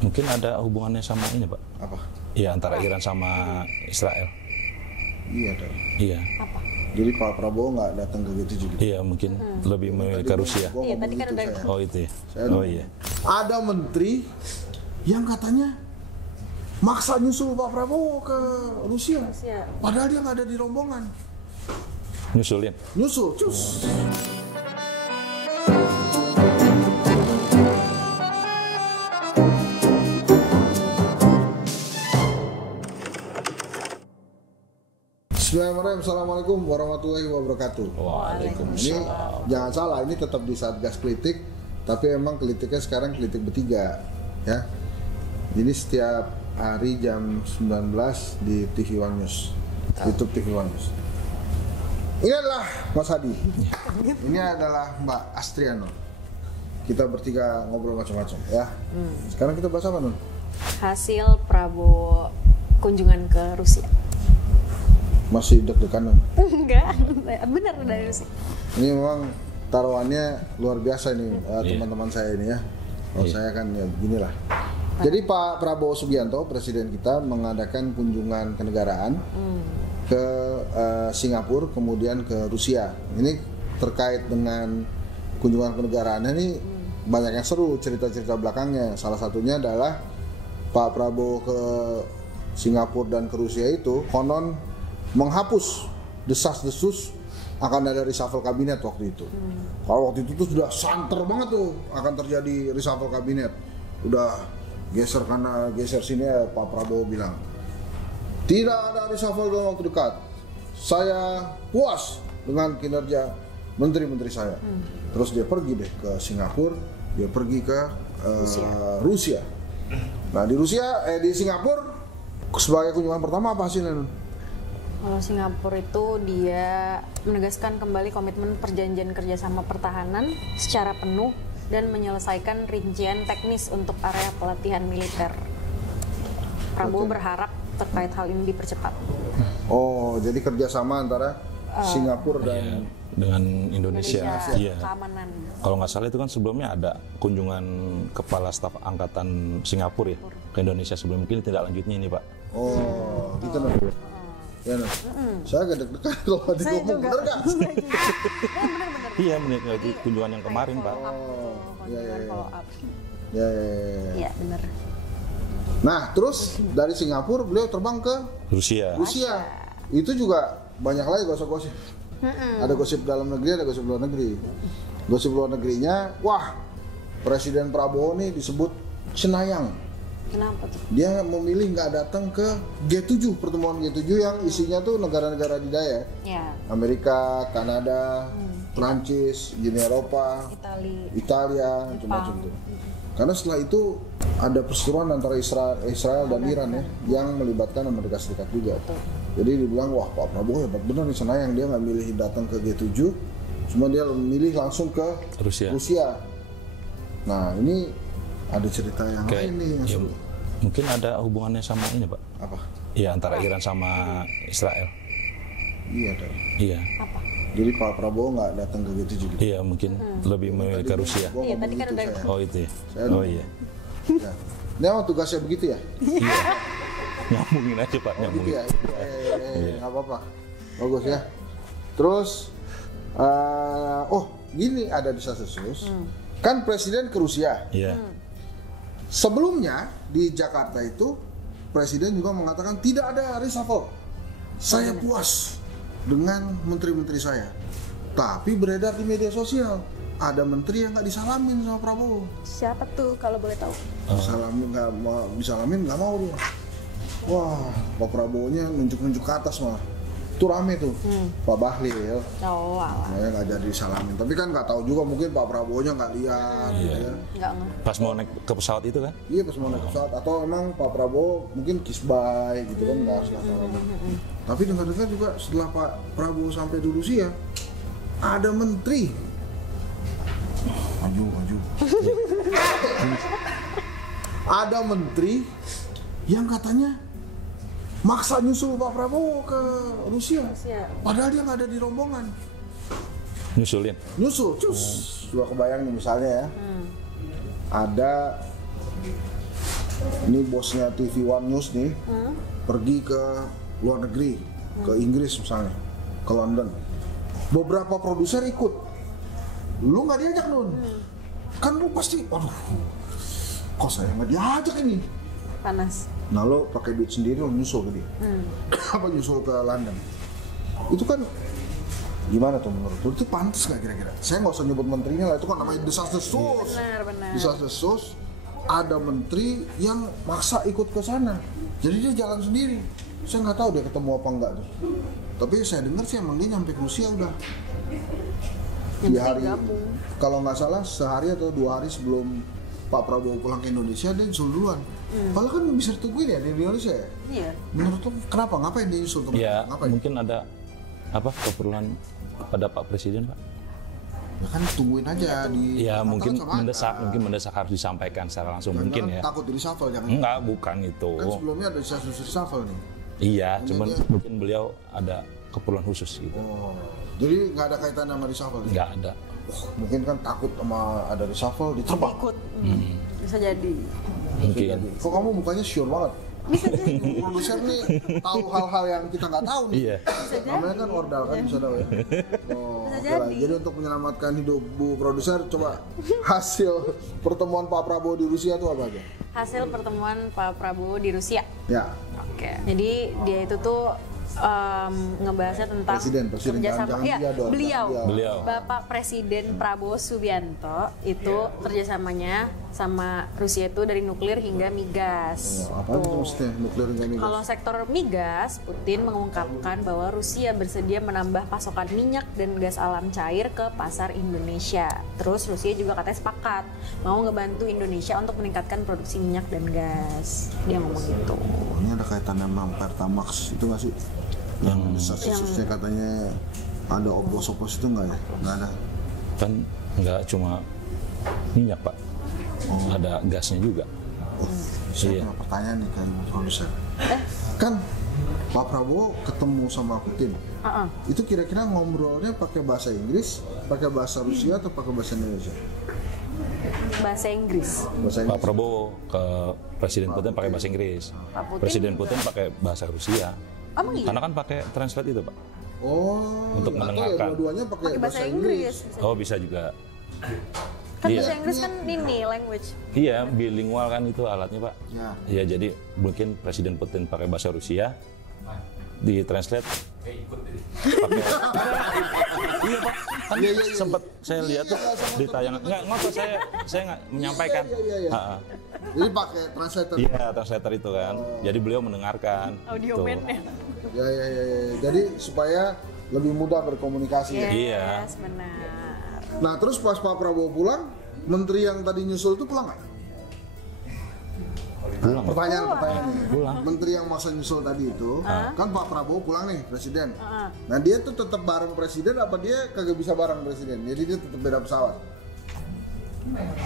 Mungkin ada hubungannya sama ini, Pak. Apa? Iya, antara Iran sama Israel. Iya dong. Iya. Apa? Jadi Pak Prabowo nggak datang ke G7 gitu? Iya, mungkin lebih memilih ke Rusia. Gua Iya, ngomong tadi kan gitu, udah saya. Oh, itu ya. Saya Oh, ngomong. iya. Ada menteri yang katanya maksa nyusul Pak Prabowo ke Rusia. Rusia. Padahal dia nggak ada di rombongan. Nyusulin. Nyusul, cus. Bismillahirrahmanirrahim. Assalamualaikum warahmatullahi wabarakatuh. Ini Waalaikumsalam. jangan salah, ini tetap di Satgas Kritik, tapi emang kritiknya sekarang kritik bertiga, ya. Jadi setiap hari jam 19 di TV One News, YouTube TV One News. Ini adalah Mas Hadi, ini adalah Mbak Astriano. Kita bertiga ngobrol macam-macam, ya. Sekarang kita bahas apa, Nun? Hasil Prabowo kunjungan ke Rusia. Masih deg-degan, Nun? Enggak, benar dari Rusia. Ini memang taruhannya luar biasa ini, teman-teman saya ini, ya. Kalau Iya. saya kan ya beginilah. Jadi Pak Prabowo Subianto, presiden kita, mengadakan kunjungan kenegaraan ke Singapura, kemudian ke Rusia. Ini terkait dengan kunjungan kenegaraannya ini banyak yang seru cerita-cerita belakangnya. Salah satunya adalah Pak Prabowo ke Singapura dan ke Rusia itu konon menghapus desas-desus akan ada reshuffle kabinet waktu itu. Kalau waktu itu tuh sudah santer banget tuh akan terjadi reshuffle kabinet. Udah geser karena geser sini ya, Pak Prabowo bilang tidak ada reshuffle dalam waktu dekat. Saya puas dengan kinerja menteri-menteri saya. Terus dia pergi deh ke Singapura, dia pergi ke Rusia. Nah di Singapura sebagai kunjungan pertama apa hasilnya, Nun? Kalau Singapura itu dia menegaskan kembali komitmen perjanjian kerjasama pertahanan secara penuh dan menyelesaikan rincian teknis untuk area pelatihan militer. Prabowo Oke. berharap terkait hal ini dipercepat. Oh, jadi kerjasama antara Singapura dan Dengan Indonesia. Iya. Keamanan. Kalau nggak salah itu kan sebelumnya ada kunjungan kepala staf angkatan Singapura ya ke Indonesia sebelum, mungkin tidak lanjutnya ini, Pak. oh, gitu Nun. Ya, Nun. Saya agak deg-degan kalau ada Saya ngomong, juga. bener nggak? Benar-benar. Iya, itu kunjungan yang kemarin, Pak. iya, iya. Follow up. Ya, ya, ya. Iya, benar. Nah, terus dari Singapura beliau terbang ke Rusia. Rusia. Itu juga banyak lagi gosip-gosip. Ada gosip dalam negeri, ada gosip luar negeri. Gosip luar negerinya, wah, Presiden Prabowo nih disebut cenayang. Kenapa tuh? Dia memilih nggak datang ke G7, pertemuan G7 yang isinya tuh negara-negara adidaya. Ya, Amerika, Kanada, Prancis, Uni Eropa, Italia, macam-macam tuh. Karena setelah itu ada perseteruan antara Israel dan Iran ya, yang melibatkan Amerika Serikat juga. Jadi dibilang, wah Pak Prabowo hebat bener nih, senayang dia nggak milih datang ke G7, cuma dia memilih langsung ke Rusia. Nah ini ada cerita yang lain nih yang ya, seru. mungkin ada hubungannya sama ini, Pak. Apa? Iya, antara Iran sama Israel. Iya dong. Iya. apa? Jadi Pak Prabowo nggak datang ke G7 gitu. Iya, mungkin lebih memilih ke Rusia. Gua Iya, ngomong tadi kan gitu, udah saya. Oh, itu ya. Saya Oh, ngomong. iya. Ya. Ini emang tugasnya begitu ya? Iya. Nyambungin aja, Pak, Oh gitu nyambungin. ya? Nggak apa-apa. Bagus ya. Terus, gini ada desas-desus. Kan Presiden ke Rusia. Iya. Sebelumnya di Jakarta itu Presiden juga mengatakan tidak ada reshuffle. Saya puas dengan menteri-menteri saya. Tapi beredar di media sosial ada menteri yang nggak disalamin sama Prabowo. Siapa tuh kalau boleh tahu? Salamin nggak mau, disalamin nggak mau dia. Wah, Pak Prabowo-nya nunjuk-nunjuk ke atas malah. Itu rame tuh, Pak Bahlil. Oh, alah. Saya nggak jadi disalamin. Tapi kan nggak tahu juga, mungkin Pak Prabowo-nya nggak lihat, gitu ya. Enggak nggak. Pas mau naik ke pesawat itu kan? Iya pas mau naik pesawat, atau emang Pak Prabowo mungkin kisbay gitu kan, nggak harus datang. Tapi dengar-dengar juga setelah Pak Prabowo sampai di Rusia, ada menteri maju. Ada menteri yang katanya maksa nyusul Pak Prabowo ke Rusia. Padahal dia nggak ada di rombongan. Nyusulin. Nyusul, cus. Sudah kebayang nih misalnya ya. Ada Ini bosnya TV One News nih, pergi ke luar negeri, ke Inggris misalnya, ke London. Beberapa produser ikut. Lu nggak diajak Nun. Kan lu pasti, aduh, kok saya nggak diajak ini? Panas. Nah lo pakai duit sendiri lo nyusul ke dia. Apa nyusul ke London? Itu kan gimana tuh menurut lu? Itu pantas nggak kira-kira? Saya nggak usah nyebut menterinya lah, itu kan namanya desas-desus. Benar. Desas-desus, ada menteri yang maksa ikut ke sana. Jadi dia jalan sendiri. Saya nggak tahu dia ketemu apa enggak tuh. Tapi saya dengar sih emang dia nyampe ke Rusia udah. Di hari, kalau nggak salah sehari atau 2 hari sebelum Pak Prabowo pulang ke Indonesia dia nyusul duluan. Padahal kan bisa ditungguin ya di Indonesia ya. Iya. Menurut lu kenapa? Ngapain dia nyusul terus? Ya, Ngapain? mungkin ada keperluan pada Pak Presiden, Pak. Ya kan tungguin aja di. Ya mungkin sama mendesak harus disampaikan secara langsung mungkin ya. Takut di reshuffle jangan. Enggak, bukan itu. Kan sebelumnya ada reshuffle nih. Iya, cuman mungkin beliau ada keperluan khusus gitu. Oh, jadi nggak ada kaitan sama reshuffle nih? Nggak ada. Mungkin kan takut sama ada reshuffle diterbang. Ikut. Bisa jadi. Mungkin. Kok kamu mukanya sure banget? Bisa jadi. Produser nih tahu hal-hal yang kita nggak tahu nih. Iya. Namanya kan ordal kan bisa tahu ya. Oh, oke lah. Jadi untuk menyelamatkan hidup Bu produser, coba hasil pertemuan Pak Prabowo di Rusia itu apa aja? Hasil pertemuan Pak Prabowo di Rusia. Ya. Oke. Jadi dia itu tuh ngebahasnya tentang Presiden, kerjasama. jangan Iya, dia dong, beliau, Beliau. Bapak Presiden Prabowo Subianto itu kerjasamanya sama Rusia itu dari nuklir hingga migas. Apa itu maksudnya nuklir hingga migas? Kalau sektor migas, Putin mengungkapkan bahwa Rusia bersedia menambah pasokan minyak dan gas alam cair ke pasar Indonesia. Terus Rusia juga katanya sepakat mau ngebantu Indonesia untuk meningkatkan produksi minyak dan gas. Dia ngomong gitu. Ini ada kaitannya sama Pertamax itu nggak sih? Yang desas-desusnya katanya ada oplos-oplos itu nggak ya? Nggak ada. Kan nggak cuma minyak, Pak. Ada gasnya juga. Saya Iya. punya pertanyaan nih ke produser. Kan Pak Prabowo ketemu sama Putin. Itu kira-kira ngobrolnya pakai bahasa Inggris, pakai bahasa Rusia atau pakai bahasa Indonesia? Bahasa Inggris. Bahasa Pak Inggris. Prabowo ke Presiden Putin pakai bahasa Inggris. Pak Putin Presiden juga. Putin pakai bahasa Rusia. Emang iya? Karena kan pakai translate itu, Pak. Oh, Untuk atau ya mendengarkan. dua-duanya pakai Pakai bahasa Inggris. Oh, bisa juga. Kan Iya. bahasa Inggris kan ini language. Iya, bilingual kan itu alatnya, Pak. Ya. Iya, jadi mungkin Presiden Putin pakai bahasa Rusia, di translate pakai. Iya, Pak. Kan sempat saya lihat tuh di tayangan. Nggak apa saya nggak menyampaikan. Iya. Ha-ha. Jadi pakai translator. Iya, translator itu kan. Jadi beliau mendengarkan. Audio Tuh. man-nya. Ya. Jadi supaya lebih mudah berkomunikasi. Ya. Iya. Yes, benar. Nah, terus pas Pak Prabowo pulang, menteri yang tadi nyusul itu pulang nggak? Pulang. Pertanyaan. Pulang. Menteri yang masa nyusul tadi itu, kan Pak Prabowo pulang nih, presiden. Nah, dia tuh tetap bareng presiden apa dia kagak bisa bareng presiden? Jadi dia tetap beda pesawat.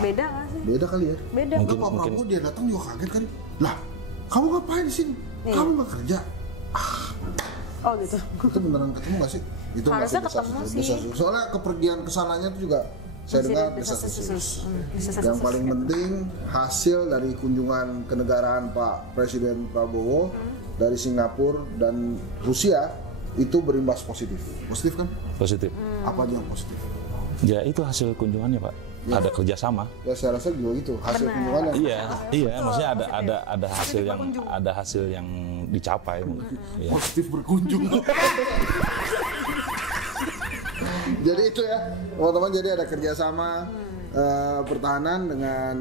Beda nggak sih? Beda kali ya? Beda. Nah, Pak Prabowo dia datang juga kaget kan? Lah, kamu ngapain di sini? Kamu nggak kerja? Oh gitu. Itu beneran ketemu nggak sih? Itu Harusnya masih ketemu sih. Soalnya kepergian kesananya itu juga saya dengar desas-desus. Yang paling penting hasil dari kunjungan kenegaraan Pak Presiden Prabowo dari Singapura dan Rusia itu berimbas positif. Positif kan? Positif. Apa aja yang positif? Ya itu hasil kunjungannya, Pak. Ada kerjasama. Ya saya rasa juga gitu. Hasil kunjungannya. Iya, maksudnya ada hasil yang dicapai. Iya. Positif berkunjung. Jadi itu ya, teman-teman. Jadi ada kerjasama pertahanan dengan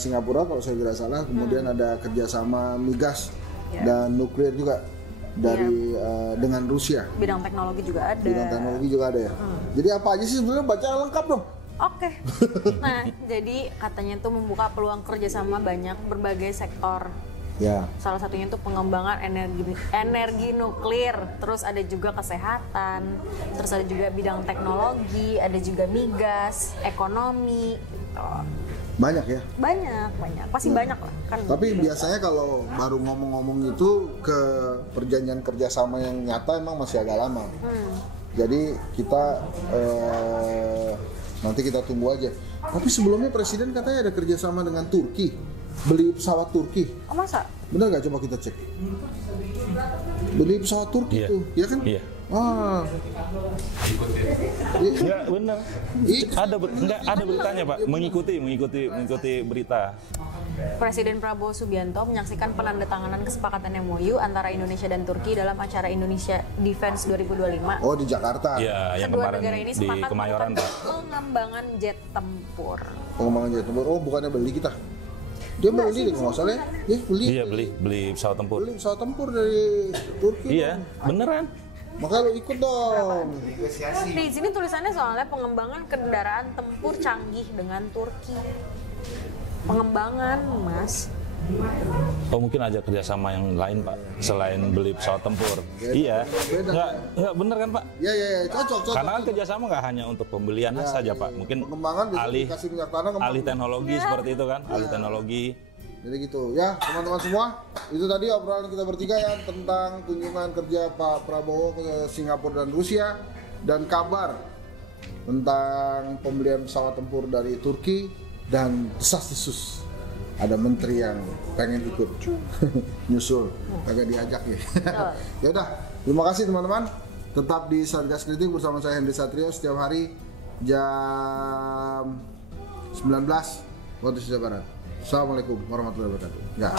Singapura kalau saya tidak salah. Kemudian ada kerjasama migas dan nuklir juga dari dengan Rusia. Bidang teknologi juga ada. Bidang teknologi juga ada ya. Jadi apa aja sih sebenarnya, baca lengkap dong. Oke. Nah, jadi katanya tuh membuka peluang kerjasama banyak berbagai sektor. Ya. Salah satunya tuh pengembangan energi nuklir, terus ada juga kesehatan, terus ada juga bidang teknologi, ada juga migas, ekonomi. Gitu. Banyak ya. Banyak, pasti banyak lah kan. Tapi biasanya kalau baru ngomong-ngomong itu ke perjanjian kerjasama yang nyata emang masih agak lama. Jadi kita nanti kita tunggu aja. Tapi sebelumnya presiden katanya ada kerjasama dengan Turki. beli pesawat Turki. Oh masa? Bener nggak? Coba kita cek. Beli pesawat Turki Iya. tuh, ya kan? Iya. Ah, Ya benar. Enggak ada beritanya Pak. Mengikuti berita. Presiden Prabowo Subianto menyaksikan penandatanganan kesepakatan MOU antara Indonesia dan Turki dalam acara Indonesia Defense 2025. oh di Jakarta. Iya, yang Kedua kemarin negara ini di sepakat Kemayoran Pak. melakukan pengembangan jet tempur. Pengembangan jet tempur. Oh, bukannya beli kita? Dia beli deh kalau nggak salah ya. Dia beli. Iya, beli pesawat tempur. Beli pesawat tempur dari Turki. Iya, beneran. Makanya lo ikut dong. Di sini tulisannya soalnya pengembangan kendaraan tempur canggih dengan Turki. Pengembangan, Mas. Oh mungkin ada kerjasama yang lain Pak selain beli pesawat tempur. Iya, nggak bener kan Pak? Ya, cocok. Karena kan kerjasama nggak hanya untuk pembelian saja Pak, mungkin Pengembangan bisa alih dikasih minyak tanah kembang. alih teknologi seperti itu kan, alih teknologi. Jadi gitu ya teman-teman semua, itu tadi obrolan kita bertiga ya tentang kunjungan kerja Pak Prabowo ke Singapura dan Rusia, dan kabar tentang pembelian pesawat tempur dari Turki, dan desas-desus ada menteri yang pengen ikut nyusul, agak diajak ya. Ya udah, terima kasih teman-teman, tetap di Satgas Kritik bersama saya Hendy Satrio setiap hari jam 19 waktu Indonesia Barat. Assalamualaikum warahmatullahi wabarakatuh. Ya.